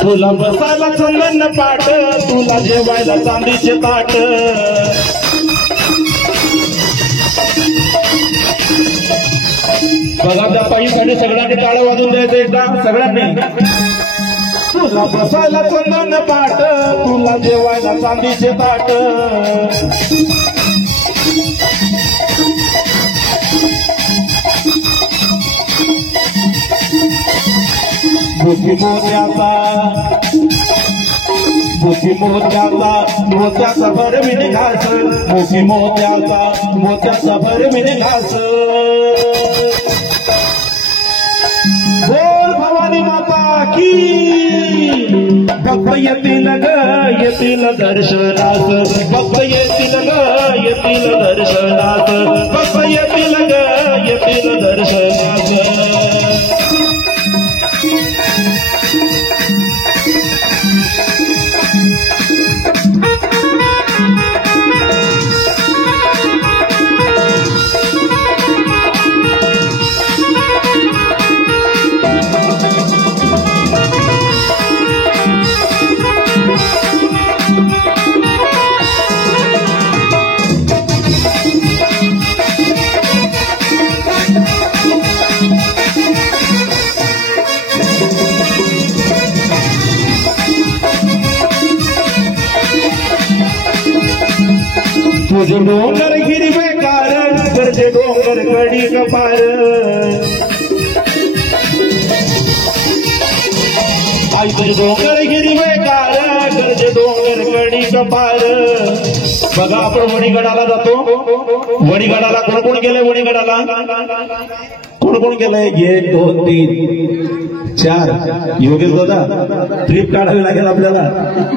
तुला बसायला चंदन पाट, तुला जेवायला चांदीचे ताट, बघा त्या पायीसाठी सगळ्यांनी टाळं वाजून द्यायचं एकदा सगळ्यांनी. तुला बसायला चंदन पाट, तुला जेवायला चांदीचे ताट, बुद्धी मोत्याचा भर मिनी घास, मोती मोत्याचा भर मिनी घास. बोल भवानी माता की. भक्त येतील दर्शनास, भक्त येतील दर्शनास, भक्त येतील दर्शनास. तुझे डोंगर हिरवे कार, गरजे डोंगर कडी कपार, आई तुझे डोंगर हिरवे कार, गरजे डोंगर कडी कपार. बघा आपण वणीगडाला जातो, वणीगडाला कोण कोण गेलंय? वणीगडाला कोण कोण गेलंय? 1 2 3 4. योगेश दादा ट्रिप काढावी लागेल आपल्याला.